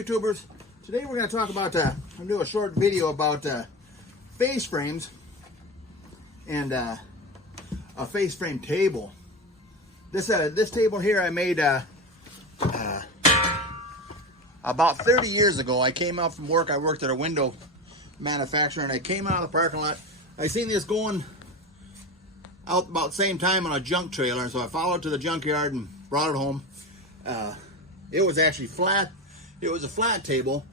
YouTubers, today we're going to talk about, I'm going to do a short video about face frames and a face frame table. This table here I made about 30 years ago. I came out from work. I worked at a window manufacturer, and I came out of the parking lot. I seen this going out about the same time on a junk trailer, and so I followed to the junkyard and brought it home. It was actually flat. It was a flat table,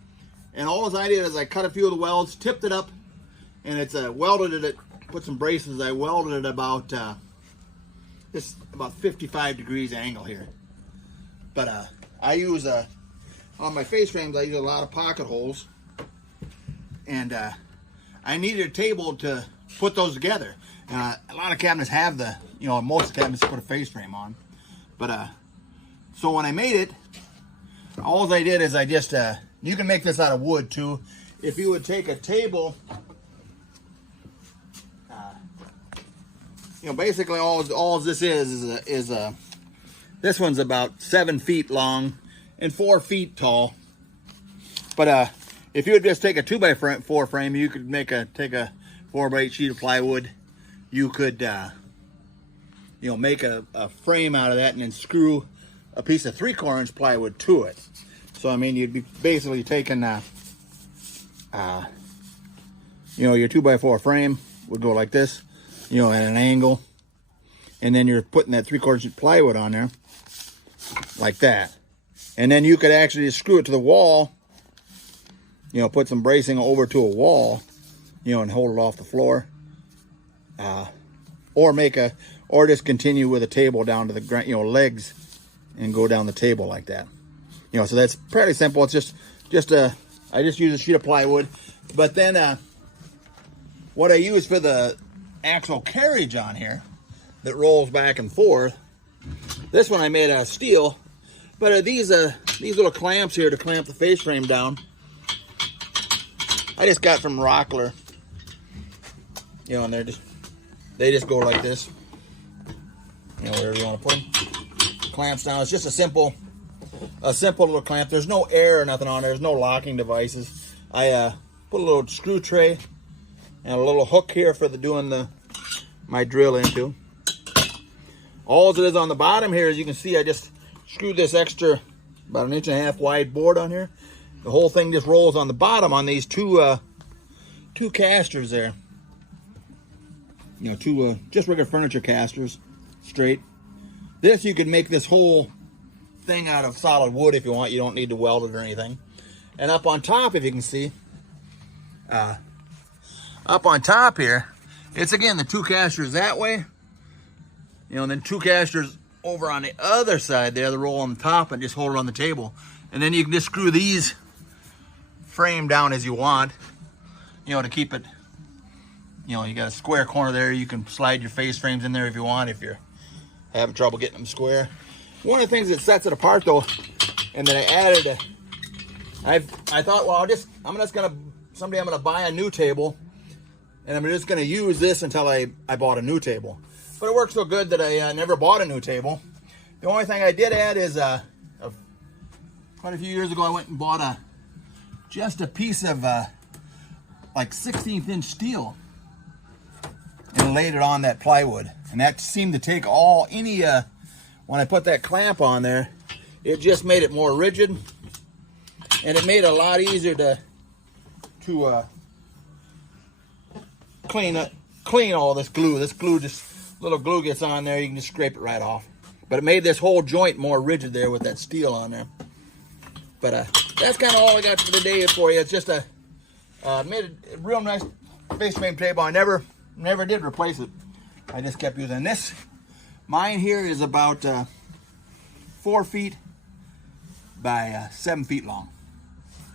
and all I did is I cut a few of the welds, tipped it up, and it's welded it, put some braces. I welded it about just about 55 degrees angle here. But I use on my face frames, I use a lot of pocket holes, and I needed a table to put those together. A lot of cabinets have the, most cabinets put a face frame on. But so when I made it, all I did is I just, you can make this out of wood too. If you would take a table, basically all this is this one's about 7 feet long and 4 feet tall. But if you would just take a 2x4 frame, you could take a 4x8 sheet of plywood. You could, make a frame out of that and then screw a piece of 3/4 inch plywood to it. So I mean, you'd be basically taking, your 2x4 frame would go like this, at an angle, and then you're putting that 3/4 inch plywood on there, like that. And then you could actually just screw it to the wall, put some bracing over to a wall, and hold it off the floor, or just continue with a table down to the ground, legs, and go down the table like that. So that's pretty simple. It's I just use a sheet of plywood. But then what I use for the actual carriage on here that rolls back and forth, this one I made out of steel. But these little clamps here to clamp the face frame down, I just got from Rockler. And they just go like this. Wherever you want to put them. Clamps down. It's just a simple little clamp. There's no air or nothing on there. There's no locking devices. I put a little screw tray and a little hook here for doing my drill into. All it is on the bottom here, as you can see, I just screwed this extra about 1.5 inch wide board on here. The whole thing just rolls on the bottom on these two casters there. Two just regular furniture casters, straight. This, you can make this whole thing out of solid wood if you want. You don't need to weld it or anything. And up on top, if you can see, up on top here, it's again the two casters that way, and then two casters over on the other side there, the roll on the top, and just hold it on the table. And then you can just screw these frame down as you want, to keep it, you got a square corner there. You can slide your face frames in there if you want, if you're having trouble getting them square. One of the things that sets it apart though, and that I added, I thought, well, I'm gonna buy a new table, and I'm just gonna use this until I bought a new table. But it worked so good that I never bought a new table. The only thing I did add is quite a few years ago I went and bought just a piece of like 1/16 inch steel and laid it on that plywood, and that seemed to take any when I put that clamp on there, it just made it more rigid, and it made it a lot easier to clean all this glue. This glue, just little glue gets on there, you can just scrape it right off. But it made this whole joint more rigid there with that steel on there. But that's kind of all I got for today for you. It's just made a real nice face frame table. I never did replace it. I just kept using this. Mine here is about 4 feet by 7 feet long.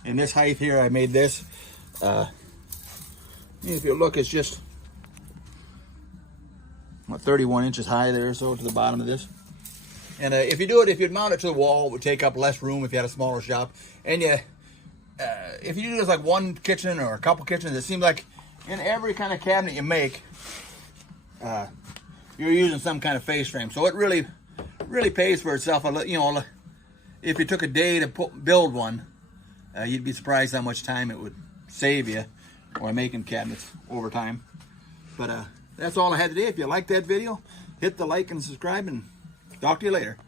And this height here, I made this. If you look, it's just 31 inches high there, so to the bottom of this. And if you'd mount it to the wall, it would take up less room if you had a smaller shop. And if you do this like one kitchen or a couple kitchens, it seems like in every kind of cabinet you make, you're using some kind of face frame. So it really pays for itself. If you took a day to build one, You'd be surprised how much time it would save you while making cabinets over time. But that's all I had today. If you liked that video, hit the like and subscribe, and talk to you later.